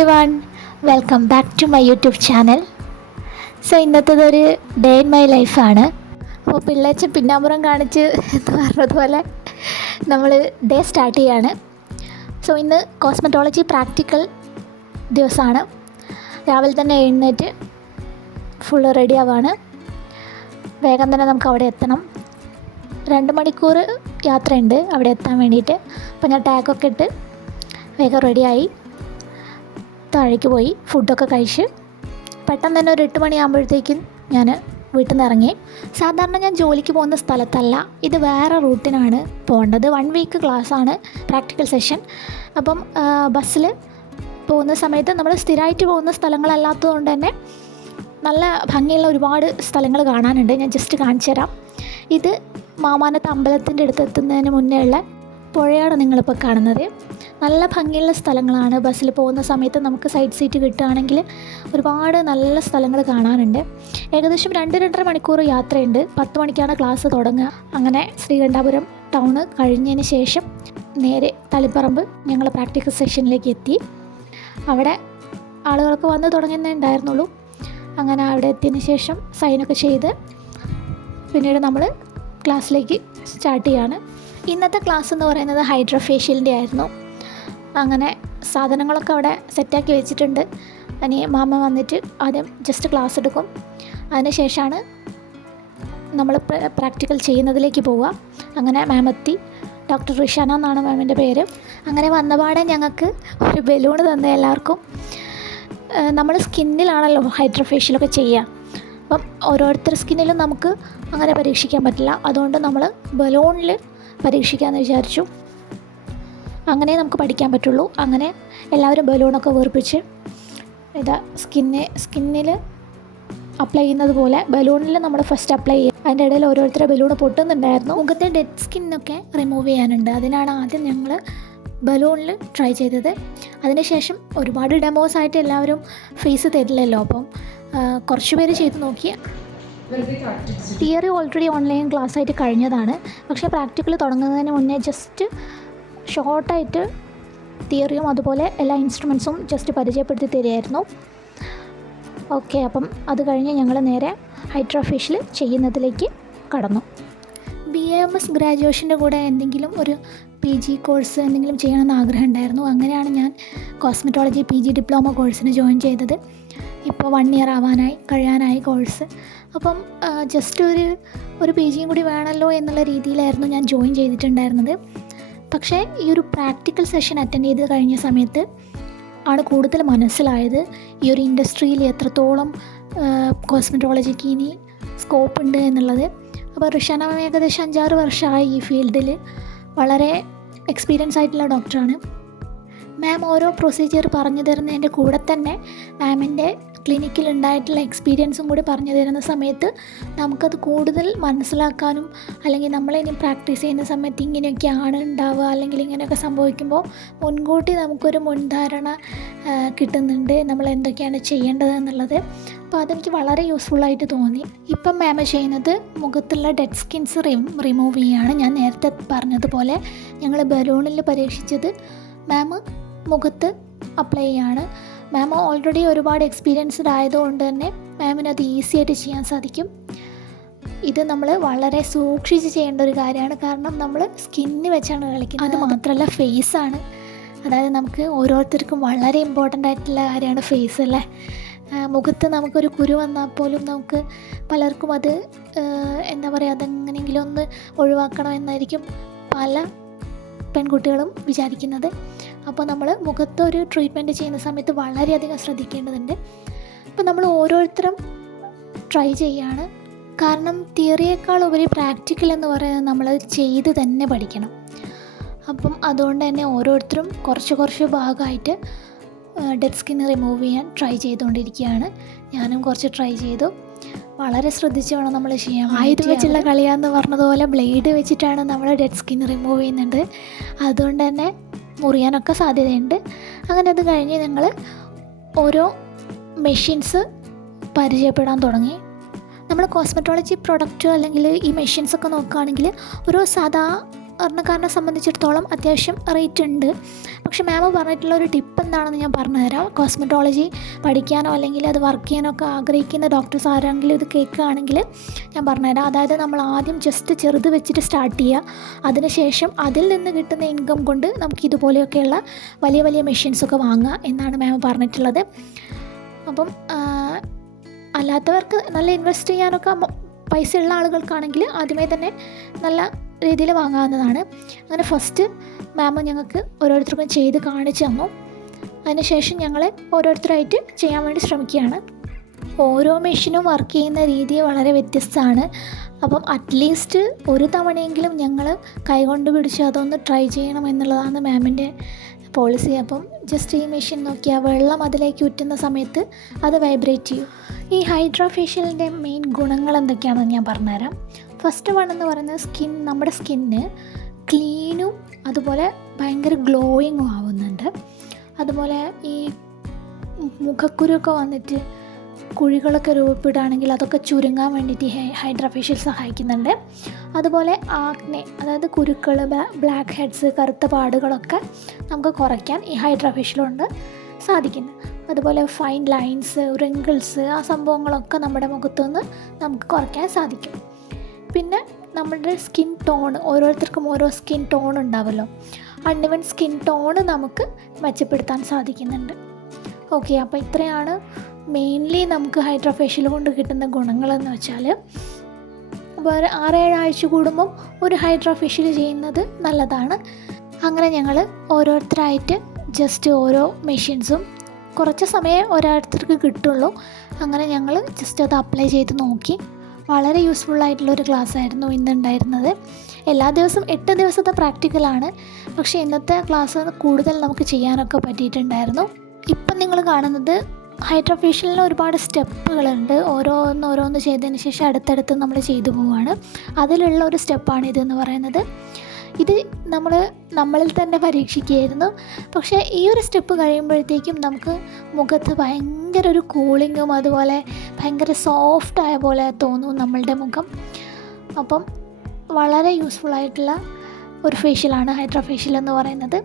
everyone, welcome back to my YouTube channel. So ഇന്നത്തേതൊരു day in my ലൈഫാണ്. അപ്പോൾ പിള്ളേച്ച പിന്നാമ്പുറം കാണിച്ച് എന്ന് പറഞ്ഞതുപോലെ നമ്മൾ ഡേ സ്റ്റാർട്ട് ചെയ്യാണ്. സോ ഇന്ന് കോസ്മെറ്റോളജി പ്രാക്ടിക്കൽ ദിവസമാണ്. രാവിലെ തന്നെ എഴുന്നേറ്റ് ഫുള്ള് റെഡി ആവാണ്. വേഗം തന്നെ നമുക്ക് അവിടെ എത്തണം. 2 മണിക്കൂർ യാത്രയുണ്ട് അവിടെ എത്താൻ വേണ്ടിയിട്ട്. അപ്പോൾ ഞാൻ ടാഗൊക്കെ ഇട്ട് വേഗം റെഡിയായി താഴേക്ക് പോയി ഫുഡൊക്കെ കഴിച്ച് പെട്ടെന്ന് തന്നെ ഒരു 8 മണിയാകുമ്പോഴത്തേക്കും ഞാൻ വീട്ടിൽ നിന്ന് ഇറങ്ങി. സാധാരണ ഞാൻ ജോലിക്ക് പോകുന്ന സ്ഥലത്തല്ല, ഇത് വേറെ റൂട്ടിനാണ് പോകേണ്ടത്. 1 വീക്ക് ക്ലാസ്സാണ് പ്രാക്ടിക്കൽ സെഷൻ. അപ്പം ബസ്സിൽ പോകുന്ന സമയത്ത് നമ്മൾ സ്ഥിരമായിട്ട് പോകുന്ന സ്ഥലങ്ങളല്ലാത്തതുകൊണ്ട് തന്നെ നല്ല ഭംഗിയുള്ള ഒരുപാട് സ്ഥലങ്ങൾ കാണാനുണ്ട്. ഞാൻ ജസ്റ്റ് കാണിച്ചു തരാം. ഇത് മാമാനത്ത് അമ്പലത്തിൻ്റെ അടുത്ത് എത്തുന്നതിന് മുന്നേ ഉള്ള പുഴയാണ് നിങ്ങളിപ്പോൾ കാണുന്നത്. നല്ല ഭംഗിയുള്ള സ്ഥലങ്ങളാണ്. ബസ്സിൽ പോകുന്ന സമയത്ത് നമുക്ക് സൈഡ് സീറ്റ് കിട്ടുകയാണെങ്കിൽ ഒരുപാട് നല്ല സ്ഥലങ്ങൾ കാണാനുണ്ട്. ഏകദേശം 2-2.5 മണിക്കൂർ യാത്രയുണ്ട്. 10 മണിക്കാണ് ക്ലാസ് തുടങ്ങുക. അങ്ങനെ ശ്രീകണ്ഠാപുരം ടൗണ് കഴിഞ്ഞതിന് ശേഷം നേരെ തളിപ്പറമ്പ് ഞങ്ങൾ പ്രാക്ടിക്കൽ സെഷനിലേക്ക് എത്തി. അവിടെ ആളുകളൊക്കെ വന്ന് തുടങ്ങുന്നേ ഉണ്ടായിരുന്നുള്ളൂ. അങ്ങനെ അവിടെ എത്തിയതിന് ശേഷം സൈനൊക്കെ ചെയ്ത് പിന്നീട് നമ്മൾ ക്ലാസ്സിലേക്ക് സ്റ്റാർട്ട് ചെയ്യാണ്. ഇന്നത്തെ ക്ലാസ് എന്ന് പറയുന്നത് ഹൈഡ്രാ ഫേഷ്യലിൻ്റെ ആയിരുന്നു. അങ്ങനെ സാധനങ്ങളൊക്കെ അവിടെ സെറ്റാക്കി വെച്ചിട്ടുണ്ട്. ഇനി മാമ വന്നിട്ട് ആദ്യം ജസ്റ്റ് ക്ലാസ് എടുക്കും. അതിന് ശേഷമാണ് നമ്മൾ പ്രാക്ടിക്കൽ ചെയ്യുന്നതിലേക്ക് പോവുക. അങ്ങനെ മാം എത്തി. ഡോക്ടർ റിഷാന എന്നാണ് മാമിൻ്റെ പേര്. അങ്ങനെ വന്നപാടെ ഞങ്ങൾക്ക് ഒരു ബലൂൺ തന്നെ എല്ലാവർക്കും. നമ്മൾ സ്കിന്നിലാണല്ലോ ഹൈഡ്രാ ഫേഷ്യലൊക്കെ ചെയ്യുക. അപ്പം ഓരോരുത്തർ സ്കിന്നിലും നമുക്ക് അങ്ങനെ പരീക്ഷിക്കാൻ പറ്റില്ല. അതുകൊണ്ട് നമ്മൾ ബലൂണിൽ പരീക്ഷിക്കാമെന്ന് വിചാരിച്ചു. അങ്ങനെ നമുക്ക് പഠിക്കാൻ പറ്റുള്ളൂ. അങ്ങനെ എല്ലാവരും ബലൂണൊക്കെ വീർപ്പിച്ച് ഇതാ സ്കിന്നിൽ അപ്ലൈ ചെയ്യുന്നത് പോലെ ബലൂണിൽ നമ്മൾ ഫസ്റ്റ് അപ്ലൈ ചെയ്യുക. അതിൻ്റെ ഇടയിൽ ഓരോരുത്തരുടെ ബലൂൺ പൊട്ടുന്നുണ്ടായിരുന്നു. മുഖത്തെ ഡെഡ് സ്കിന്നൊക്കെ റിമൂവ് ചെയ്യാനുണ്ട്. അതിനാണ് ആദ്യം ഞങ്ങൾ ബലൂണിൽ ട്രൈ ചെയ്തത്. അതിനുശേഷം ഒരുപാട് ഡെമോസായിട്ട് എല്ലാവരും ഫേസ് തരില്ലല്ലോ. അപ്പം കുറച്ച് പേര് ചെയ്ത് നോക്കി. തിയറി ഓൾറെഡി ഓൺലൈൻ ക്ലാസ്സായിട്ട് കഴിഞ്ഞതാണ്. പക്ഷേ പ്രാക്ടിക്കൽ തുടങ്ങുന്നതിന് മുന്നേ ജസ്റ്റ് ഷോർട്ടായിട്ട് തിയറിയും അതുപോലെ എല്ലാ ഇൻസ്ട്രുമെൻസും ജസ്റ്റ് പരിചയപ്പെടുത്തി തരുമായിരുന്നു. ഓക്കെ, അപ്പം അത് കഴിഞ്ഞ് ഞങ്ങൾ നേരെ ഹൈഡ്രാ ഫേഷ്യൽ ചെയ്യുന്നതിലേക്ക് കടന്നു. BAMS ഗ്രാജുവേഷൻ്റെ കൂടെ എന്തെങ്കിലും ഒരു PG കോഴ്സ് എന്തെങ്കിലും ചെയ്യണമെന്ന് ആഗ്രഹം ഉണ്ടായിരുന്നു. അങ്ങനെയാണ് ഞാൻ കോസ്മെറ്റോളജി PG ഡിപ്ലോമ കോഴ്സിന് ജോയിൻ ചെയ്തത്. ഇപ്പോൾ 1 ഇയർ കഴിയാനായി കോഴ്സ്. അപ്പം ജസ്റ്റ് ഒരു PGയും കൂടി വേണമല്ലോ എന്നുള്ള രീതിയിലായിരുന്നു ഞാൻ ജോയിൻ ചെയ്തിട്ടുണ്ടായിരുന്നത്. പക്ഷേ ഈ ഒരു പ്രാക്ടിക്കൽ സെഷൻ അറ്റൻഡ് ചെയ്ത് കഴിഞ്ഞ സമയത്ത് ആണ് കൂടുതൽ മനസ്സിലായത് ഈ ഒരു ഇൻഡസ്ട്രിയിൽ എത്രത്തോളം കോസ്മെറ്റോളജിക്ക് ഇനി സ്കോപ്പ് ഉണ്ട് എന്നുള്ളത്. അപ്പോൾ റിഷാന മാം ഏകദേശം 5-6 വർഷമായി ഈ ഫീൽഡിൽ. വളരെ എക്സ്പീരിയൻസ് ആയിട്ടുള്ള ഡോക്ടറാണ്. മാം ഓരോ പ്രൊസീജിയർ പറഞ്ഞു തരുന്നതിൻ്റെ കൂടെ തന്നെ മാമിൻ്റെ ക്ലിനിക്കിൽ ഉണ്ടായിട്ടുള്ള എക്സ്പീരിയൻസും കൂടി പറഞ്ഞു തരുന്ന സമയത്ത് നമുക്കത് കൂടുതൽ മനസ്സിലാക്കാനും, അല്ലെങ്കിൽ നമ്മളിനി പ്രാക്ടീസ് ചെയ്യുന്ന സമയത്ത് ഇങ്ങനെയൊക്കെയാണ് ഉണ്ടാവുക, അല്ലെങ്കിൽ ഇങ്ങനെയൊക്കെ സംഭവിക്കുമ്പോൾ മുൻകൂട്ടി നമുക്കൊരു മുൻധാരണ കിട്ടുന്നുണ്ട് നമ്മൾ എന്തൊക്കെയാണ് ചെയ്യേണ്ടത് എന്നുള്ളത്. അപ്പോൾ അതെനിക്ക് വളരെ യൂസ്ഫുള്ളായിട്ട് തോന്നി. ഇപ്പം മാം ചെയ്യുന്നത് മുഖത്തുള്ള ഡെഡ് സ്കിൻസ് റിമൂവ് ചെയ്യുകയാണ്. ഞാൻ നേരത്തെ പറഞ്ഞതുപോലെ ഞങ്ങൾ ബലൂണിൽ പരീക്ഷിച്ചത് മാം മുഖത്ത് അപ്ലൈ ചെയ്യാണ്. മാം ഓൾറെഡി ഒരുപാട് എക്സ്പീരിയൻസ്ഡ് ആയതുകൊണ്ട് തന്നെ മാമിന് അത് ഈസി ആയിട്ട് ചെയ്യാൻ സാധിക്കും. ഇത് നമ്മൾ വളരെ സൂക്ഷിച്ച് ചെയ്യേണ്ട ഒരു കാര്യമാണ്. കാരണം നമ്മൾ സ്കിന്ന് വെച്ചാണ് കളിക്കുന്നത്. അത് മാത്രമല്ല ഫേസാണ്. അതായത് നമുക്ക് ഓരോരുത്തർക്കും വളരെ ഇമ്പോർട്ടൻ്റ് ആയിട്ടുള്ള കാര്യമാണ് ഫേസ് അല്ലേ. മുഖത്ത് നമുക്കൊരു കുരു വന്നാൽ പോലും നമുക്ക് പലർക്കും അത് എന്താ പറയുക, അതെങ്ങനെയെങ്കിലും ഒന്ന് ഒഴിവാക്കണം എന്നായിരിക്കും പല പെൺകുട്ടികളും വിചാരിക്കുന്നത്. അപ്പോൾ നമ്മൾ മുഖത്തൊരു ട്രീറ്റ്മെൻറ്റ് ചെയ്യുന്ന സമയത്ത് വളരെയധികം ശ്രദ്ധിക്കേണ്ടതുണ്ട്. അപ്പോൾ നമ്മൾ ഓരോരുത്തരും ട്രൈ ചെയ്യുകയാണ്. കാരണം തിയറിയേക്കാൾ ഉപരി പ്രാക്ടിക്കൽ എന്ന് പറയുന്നത് നമ്മളത് ചെയ്ത് തന്നെ പഠിക്കണം. അപ്പം അതുകൊണ്ട് തന്നെ ഓരോരുത്തരും കുറച്ച് ഭാഗമായിട്ട് ഡെഡ് സ്കിൻ റിമൂവ് ചെയ്യാൻ ട്രൈ ചെയ്തുകൊണ്ടിരിക്കുകയാണ്. ഞാനും കുറച്ച് ട്രൈ ചെയ്തു. വളരെ ശ്രദ്ധിച്ച് വേണം നമ്മൾ ചെയ്യാൻ. ആയുധം വെച്ചുള്ള കളിയാന്ന് പറഞ്ഞതുപോലെ ബ്ലേഡ് വെച്ചിട്ടാണ് നമ്മൾ ഡെഡ് സ്കിൻ റിമൂവ് ചെയ്യുന്നത്. അതുകൊണ്ട് തന്നെ മുറിയാനൊക്കെ സാധ്യതയുണ്ട്. അങ്ങനെ അത് കഴിഞ്ഞ് ഞങ്ങൾ ഓരോ മെഷീൻസ് പരിചയപ്പെടാൻ തുടങ്ങി. നമ്മൾ കോസ്മെറ്റോളജി പ്രൊഡക്റ്റ് അല്ലെങ്കിൽ ഈ മെഷീൻസൊക്കെ നോക്കുകയാണെങ്കിൽ ഒരു സാധാ സാധാരണക്കാരനെ സംബന്ധിച്ചിടത്തോളം അത്യാവശ്യം റേറ്റ് ഉണ്ട്. പക്ഷേ മാം പറഞ്ഞിട്ടുള്ള ഒരു ടിപ്പ് എന്താണെന്ന് ഞാൻ പറഞ്ഞുതരാം. കോസ്മെറ്റോളജി പഠിക്കാനോ അല്ലെങ്കിൽ അത് വർക്ക് ചെയ്യാനോ ഒക്കെ ആഗ്രഹിക്കുന്ന ഡോക്ടേഴ്സ് ആരെങ്കിലും ഇത് കേൾക്കുകയാണെങ്കിൽ ഞാൻ പറഞ്ഞുതരാം. അതായത് നമ്മൾ ആദ്യം ജസ്റ്റ് ചെറുത് വെച്ചിട്ട് സ്റ്റാർട്ട് ചെയ്യുക. അതിനുശേഷം അതിൽ നിന്ന് കിട്ടുന്ന ഇൻകം കൊണ്ട് നമുക്ക് ഇതുപോലെയൊക്കെയുള്ള വലിയ വലിയ മെഷീൻസൊക്കെ വാങ്ങുക എന്നാണ് മാം പറഞ്ഞിട്ടുള്ളത്. അപ്പം അല്ലാത്തവർക്ക് നല്ല ഇൻവെസ്റ്റ് ചെയ്യാനൊക്കെ പൈസ ഉള്ള ആളുകൾക്കാണെങ്കിൽ ആദ്യമേ തന്നെ നല്ല രീതിയിൽ വാങ്ങാവുന്നതാണ്. അങ്ങനെ ഫസ്റ്റ് മാം ഞങ്ങൾക്ക് ഓരോരുത്തർക്കും ചെയ്ത് കാണിച്ചു തന്നു. അതിനുശേഷം ഞങ്ങൾ ഓരോരുത്തരായിട്ട് ചെയ്യാൻ വേണ്ടി ശ്രമിക്കുകയാണ്. ഓരോ മെഷീനും വർക്ക് ചെയ്യുന്ന രീതി വളരെ വ്യത്യസ്തമാണ്. അപ്പം അറ്റ്ലീസ്റ്റ് ഒരു തവണയെങ്കിലും ഞങ്ങൾ കൈകൊണ്ട് പിടിച്ച് അതൊന്ന് ട്രൈ ചെയ്യണം എന്നുള്ളതാണ് മാമിൻ്റെ പോളിസി. അപ്പം ജസ്റ്റ് ഈ മെഷീൻ നോക്കിയാൽ വെള്ളം അതിലേക്ക് ഉറ്റുന്ന സമയത്ത് അത് വൈബ്രേറ്റ് ചെയ്യും. ഈ ഹൈഡ്രാ ഫേഷ്യലിൻ്റെ മെയിൻ ഗുണങ്ങൾ എന്തൊക്കെയാണെന്ന് ഞാൻ പറഞ്ഞുതരാം. ഫസ്റ്റ് വൺ എന്ന് പറയുന്നത് നമ്മുടെ സ്കിന്ന് ക്ലീനും അതുപോലെ ഭയങ്കര ഗ്ലോയിങ്ങും ആവുന്നുണ്ട്. അതുപോലെ ഈ മുഖക്കുരുവൊക്കെ വന്നിട്ട് കുഴികളൊക്കെ രൂപപ്പെടുകയാണെങ്കിൽ അതൊക്കെ ചുരുങ്ങാൻ വേണ്ടിയിട്ട് ഹൈഡ്രാ ഫേഷ്യൽ സഹായിക്കുന്നുണ്ട്. അതുപോലെ ആക്നെ, അതായത് കുരുക്കൾ, ബ്ലാക്ക് ഹെഡ്സ്, കറുത്ത പാടുകളൊക്കെ നമുക്ക് കുറയ്ക്കാൻ ഈ ഹൈഡ്രാ ഫേഷ്യൽ കൊണ്ട് സാധിക്കുന്നു. അതുപോലെ ഫൈൻ ലൈൻസ്, റിങ്കിൾസ്, ആ സംഭവങ്ങളൊക്കെ നമ്മുടെ മുഖത്തുനിന്ന് നമുക്ക് കുറയ്ക്കാൻ സാധിക്കും. പിന്നെ നമ്മുടെ സ്കിൻ ടോൺ, ഓരോരുത്തർക്കും ഓരോ സ്കിൻ ടോൺ ഉണ്ടാവുമല്ലോ, അൺഇവൻ സ്കിൻ ടോണ് നമുക്ക് മെച്ചപ്പെടുത്താൻ സാധിക്കുന്നുണ്ട്. ഓക്കെ, അപ്പോൾ ഇത്രയാണ് മെയിൻലി നമുക്ക് ഹൈഡ്രാ ഫേഷ്യൽ കൊണ്ട് കിട്ടുന്ന ഗുണങ്ങളെന്ന് വെച്ചാൽ. വേറെ 6-7 ആഴ്ച കൂടുമ്പം ഒരു ഹൈഡ്രാ ഫേഷ്യൽ ചെയ്യുന്നത് നല്ലതാണ്. അങ്ങനെ ഞങ്ങൾ ഓരോരുത്തരായിട്ട് ജസ്റ്റ് ഓരോ മെഷീൻസും കുറച്ച് സമയം ഓരോരുത്തർക്ക് കിട്ടുള്ളൂ. അങ്ങനെ ഞങ്ങൾ ജസ്റ്റ് അത് അപ്ലൈ ചെയ്ത് നോക്കി. വളരെ യൂസ്ഫുള്ളായിട്ടുള്ളൊരു ക്ലാസ് ആയിരുന്നു ഇന്നുണ്ടായിരുന്നത്. എല്ലാ ദിവസവും 8 ദിവസത്തെ പ്രാക്ടിക്കലാണ്. പക്ഷേ ഇന്നത്തെ ക്ലാസ് കൂടുതൽ നമുക്ക് ചെയ്യാനൊക്കെ പറ്റിയിട്ടുണ്ടായിരുന്നു. ഇപ്പം നിങ്ങൾ കാണുന്നത് ഹൈഡ്രാ ഫേഷ്യലിന് ഒരുപാട് സ്റ്റെപ്പുകളുണ്ട്. ഓരോന്ന് ചെയ്തതിന് ശേഷം അടുത്തടുത്ത് നമ്മൾ ചെയ്തു പോവുകയാണ്. അതിലുള്ള ഒരു സ്റ്റെപ്പാണ് ഇതെന്ന് പറയുന്നത്. ഇത് നമ്മളിൽ തന്നെ പരീക്ഷിക്കുകയായിരുന്നു. പക്ഷേ ഈ ഒരു സ്റ്റെപ്പ് കഴിയുമ്പോഴത്തേക്കും നമുക്ക് മുഖത്ത് ഭയങ്കര ഒരു കൂളിങ്ങും അതുപോലെ ഭയങ്കര സോഫ്റ്റായ പോലെ തോന്നും നമ്മളുടെ മുഖം. അപ്പം വളരെ യൂസ്ഫുള്ളായിട്ടുള്ള ഒരു ഫേഷ്യലാണ് ഹൈഡ്രാ ഫേഷ്യൽ എന്ന് പറയുന്നത്.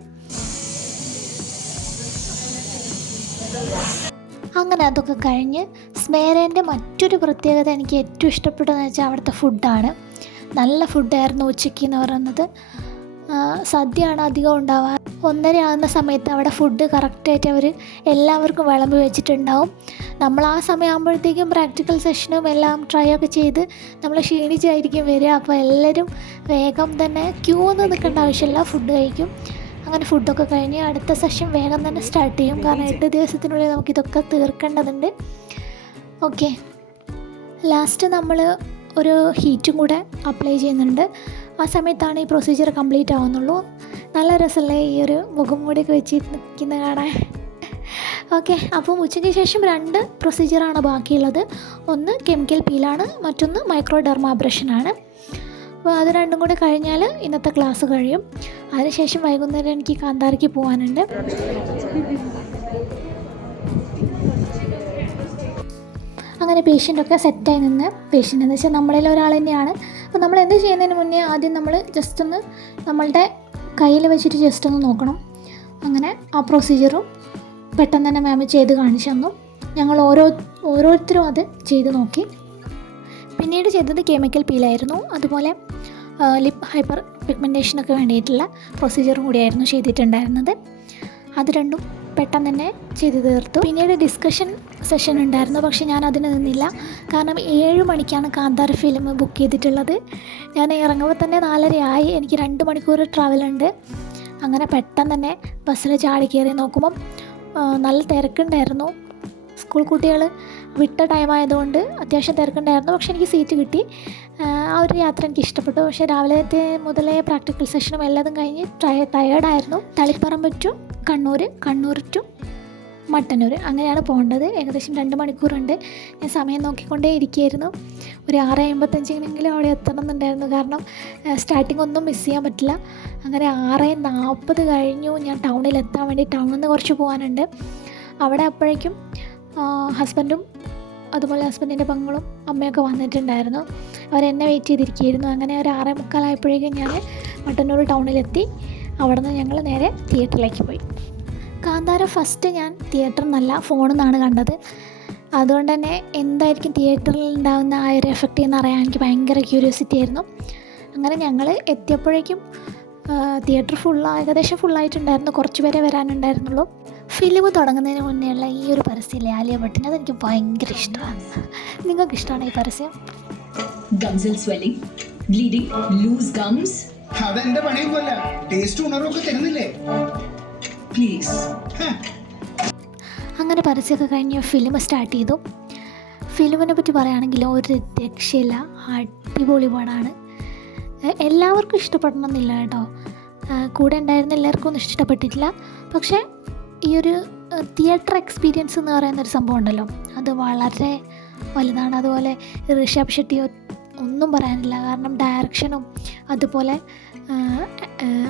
അങ്ങനെ അതൊക്കെ കഴിഞ്ഞ് സ്മേരേൻ്റെ മറ്റൊരു പ്രത്യേകത എനിക്ക് ഏറ്റവും ഇഷ്ടപ്പെട്ടതെന്ന് വെച്ചാൽ അവിടുത്തെ ഫുഡാണ്. നല്ല ഫുഡായിരുന്നു ഉച്ചയ്ക്ക് എന്ന് പറയുന്നത്. സദ്യയാണ് അധികം ഉണ്ടാവുക. 1:30 ആകുന്ന സമയത്ത് അവിടെ ഫുഡ് കറക്റ്റായിട്ട് അവർ എല്ലാവർക്കും വിളമ്പി വെച്ചിട്ടുണ്ടാവും. നമ്മൾ ആ സമയമാകുമ്പോഴത്തേക്കും പ്രാക്ടിക്കൽ സെഷനും എല്ലാം ട്രൈ ഒക്കെ ചെയ്ത് നമ്മൾ ക്ഷീണിച്ചായിരിക്കും വരിക. അപ്പോൾ എല്ലാവരും വേഗം തന്നെ ക്യൂ ഒന്നും നിൽക്കേണ്ട ആവശ്യമില്ല, ഫുഡ് കഴിക്കും. അങ്ങനെ ഫുഡൊക്കെ കഴിഞ്ഞ് അടുത്ത സെഷൻ വേഗം തന്നെ സ്റ്റാർട്ട് ചെയ്യും. കാരണം 8 ദിവസത്തിനുള്ളിൽ നമുക്കിതൊക്കെ തീർക്കേണ്ടതുണ്ട്. ഓക്കെ, ലാസ്റ്റ് നമ്മൾ ഒരു ഹീറ്റും കൂടെ അപ്ലൈ ചെയ്യുന്നുണ്ട്. ആ സമയത്താണ് ഈ പ്രൊസീജിയർ കംപ്ലീറ്റ് ആവുന്നുള്ളൂ. നല്ല രസമല്ലേ ഈ ഒരു മുഖം മൂടിയൊക്കെ വെച്ച് നിൽക്കുന്ന കാണാൻ. ഓക്കെ, അപ്പം ഉച്ചയ്ക്ക് ശേഷം 2 പ്രൊസീജിയറാണ് ബാക്കിയുള്ളത്. ഒന്ന് കെമിക്കൽ പീലാണ്, മറ്റൊന്ന് മൈക്രോ ഡെർമാബ്രഷനാണ്. അപ്പോൾ അത് രണ്ടും കൂടെ കഴിഞ്ഞാൽ ഇന്നത്തെ ക്ലാസ് കഴിയും. അതിനുശേഷം വൈകുന്നേരം എനിക്ക് കാന്താരയ്ക്ക് പോകാനുണ്ട്. അങ്ങനെ പേഷ്യൻ്റൊക്കെ സെറ്റായി നിന്ന്, പേഷ്യൻ്റ് എന്ന് വെച്ചാൽ നമ്മളിൽ ഒരാൾ തന്നെയാണ്. അപ്പോൾ നമ്മൾ എന്ത് ചെയ്യുന്നതിന് മുന്നേ ആദ്യം നമ്മൾ ജസ്റ്റ് ഒന്ന് നമ്മളുടെ കയ്യിൽ വെച്ചിട്ട് ജസ്റ്റ് ഒന്ന് നോക്കണം. അങ്ങനെ ആ പ്രൊസീജിയറും പെട്ടെന്ന് തന്നെ മാം ചെയ്ത് കാണിച്ചു തന്നു. ഞങ്ങൾ ഓരോരുത്തരും അത് ചെയ്ത് നോക്കി. പിന്നീട് ചെയ്തത് കെമിക്കൽ പീലായിരുന്നു. അതുപോലെ ലിപ്പ് ഹൈപ്പർ പിഗ്മെൻറ്റേഷനൊക്കെ വേണ്ടിയിട്ടുള്ള പ്രൊസീജിയറും കൂടിയായിരുന്നു ചെയ്തിട്ടുണ്ടായിരുന്നത്. അത് രണ്ടും പെട്ടെന്ന് തന്നെ ചെയ്ത് തീർത്തു. പിന്നീട് ഡിസ്കഷൻ സെഷൻ ഉണ്ടായിരുന്നു. പക്ഷേ ഞാൻ അതിന് നിന്നില്ല. കാരണം 7 മണിക്കാണ് കാന്താര ഫിലിം ബുക്ക് ചെയ്തിട്ടുള്ളത്. ഞാൻ ഇറങ്ങുമ്പോൾ തന്നെ 4:30 ആയി. എനിക്ക് 2 മണിക്കൂർ ട്രാവലുണ്ട്. അങ്ങനെ പെട്ടെന്ന് തന്നെ ബസ്സിൽ ചാടി കയറി നോക്കുമ്പം നല്ല തിരക്കുണ്ടായിരുന്നു. സ്കൂൾ കുട്ടികൾ വിട്ട ടൈമായതുകൊണ്ട് അത്യാവശ്യം തിരക്കുണ്ടായിരുന്നു. പക്ഷേ എനിക്ക് സീറ്റ് കിട്ടി. ആ ഒരു യാത്ര എനിക്ക് ഇഷ്ടപ്പെട്ടു. പക്ഷേ രാവിലത്തെ മുതലേ പ്രാക്ടിക്കൽ സെഷനും എല്ലാതും കഴിഞ്ഞ് ടയേർഡായിരുന്നു. തളിപ്പറമ്പ് ടു കണ്ണൂർ ടു മട്ടന്നൂർ അങ്ങനെയാണ് പോകേണ്ടത്. ഏകദേശം 2 മണിക്കൂറുണ്ട്. ഞാൻ സമയം നോക്കിക്കൊണ്ടേ ഇരിക്കുകയായിരുന്നു. ഒരു 6:55 അവിടെ എത്തണം എന്നുണ്ടായിരുന്നു. കാരണം സ്റ്റാർട്ടിംഗ് ഒന്നും മിസ് ചെയ്യാൻ പറ്റില്ല. അങ്ങനെ 6:40 കഴിഞ്ഞു. ഞാൻ ടൗണിൽ എത്താൻ വേണ്ടി ടൗണിൽ നിന്ന് കുറച്ച് പോകാനുണ്ട്. അവിടെ അപ്പോഴേക്കും ഹസ്ബൻഡും അതുപോലെ ഹസ്ബൻഡിൻ്റെ പെങ്ങളും അമ്മയൊക്കെ വന്നിട്ടുണ്ടായിരുന്നു. അവരെന്നെ വെയിറ്റ് ചെയ്തിരിക്കുകയായിരുന്നു. അങ്ങനെ ഒരു 6:45 ആയപ്പോഴേക്കും ഞാൻ മട്ടന്നൂർ ടൗണിലെത്തി. അവിടെ നിന്ന് ഞങ്ങൾ നേരെ തിയേറ്ററിലേക്ക് പോയി. കാന്താര ഫസ്റ്റ് ഞാൻ തിയേറ്ററിൽ നിന്നല്ല ഫോണിൽ നിന്നാണ് കണ്ടത്. അതുകൊണ്ട് തന്നെ എന്തായിരിക്കും തിയേറ്ററിൽ ഉണ്ടാകുന്ന ആ ഒരു എഫക്റ്റ് എന്നറിയാൻ എനിക്ക് ഭയങ്കര ക്യൂരിയോസിറ്റി ആയിരുന്നു. അങ്ങനെ ഞങ്ങൾ എത്തിയപ്പോഴേക്കും തിയേറ്റർ ഏകദേശം ഫുള്ളായിട്ടുണ്ടായിരുന്നു. കുറച്ച് പേരെ വരാനുണ്ടായിരുന്നുള്ളൂ. ഫിലിം തുടങ്ങുന്നതിന് മുന്നേ ഉള്ള ഈ ഒരു പരസ്യമില്ലേ, ആലിയ ഭട്ടിന്, അതെനിക്ക് ഭയങ്കര ഇഷ്ടമാണ്. നിങ്ങൾക്ക് ഇഷ്ടമാണ് ഈ പരസ്യം? ഗംസിൽ സ്വെല്ലിംഗ്, ബ്ലീഡിംഗ്, ലൂസ് ഗംസ്. അതെന്റെ പണിയൊന്നുമല്ല, ടേസ്റ്റ് ഉണർവൊക്കെ തരുന്നില്ലേ പ്ലീസ്. അങ്ങനെ പരസ്യമൊക്കെ കഴിഞ്ഞ് ഫിലിം സ്റ്റാർട്ട് ചെയ്തു. ഫിലിമിനെ പറ്റി പറയുകയാണെങ്കിൽ ഒരു രക്ഷയില്ല, അടിപൊളി പടമാണ്. എല്ലാവർക്കും ഇഷ്ടപ്പെടണമെന്നില്ല കേട്ടോ. കൂടെ ഉണ്ടായിരുന്ന എല്ലാവർക്കും ഒന്നും ഇഷ്ടപ്പെട്ടിട്ടില്ല. പക്ഷേ ഈ ഒരു തിയേറ്റർ എക്സ്പീരിയൻസ് എന്ന് പറയുന്നൊരു സംഭവം ഉണ്ടല്ലോ, അത് വളരെ വലുതാണ്. അതുപോലെ ഋഷഭ് ഷെട്ടി ഒന്നും പറയാനില്ല. കാരണം ഡയറക്ഷനും അതുപോലെ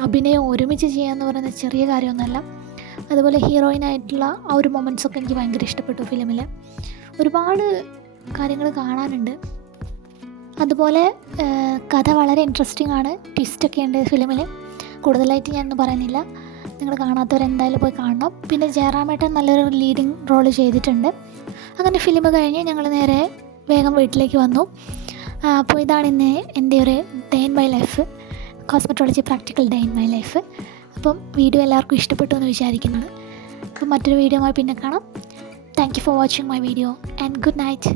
അഭിനയം ഒരുമിച്ച് ചെയ്യാന്ന് പറയുന്ന ചെറിയ കാര്യമൊന്നുമല്ല. അതുപോലെ ഹീറോയിനായിട്ടുള്ള ആ ഒരു മൊമെൻറ്റ്സൊക്കെ എനിക്ക് ഭയങ്കര ഇഷ്ടപ്പെട്ടു. ഫിലിമിൽ ഒരുപാട് കാര്യങ്ങൾ കാണാനുണ്ട്. അതുപോലെ കഥ വളരെ ഇൻട്രസ്റ്റിംഗ് ആണ്. ട്വിസ്റ്റൊക്കെ ഉണ്ട് ഫിലിമിൽ. കൂടുതലായിട്ട് ഞാനൊന്നും പറയുന്നില്ല, നിങ്ങൾ കാണാത്തവരെന്തായാലും പോയി കാണണം. പിന്നെ ജയറാമേട്ടൻ നല്ലൊരു ലീഡിങ് റോള് ചെയ്തിട്ടുണ്ട്. അങ്ങനെ ഫിലിം കഴിഞ്ഞ് ഞങ്ങൾ നേരെ വേഗം വീട്ടിലേക്ക് വന്നു. അപ്പോൾ ഇതാണ് ഇന്ന് എൻ്റെ ഒരു day in my life, cosmetology practical day in my life. അപ്പം വീഡിയോ എല്ലാവർക്കും ഇഷ്ടപ്പെട്ടു എന്ന് വിചാരിക്കുന്നത്. അപ്പം മറ്റൊരു വീഡിയോയുമായി പിന്നെ കാണാം. Thank you for watching my video and good night.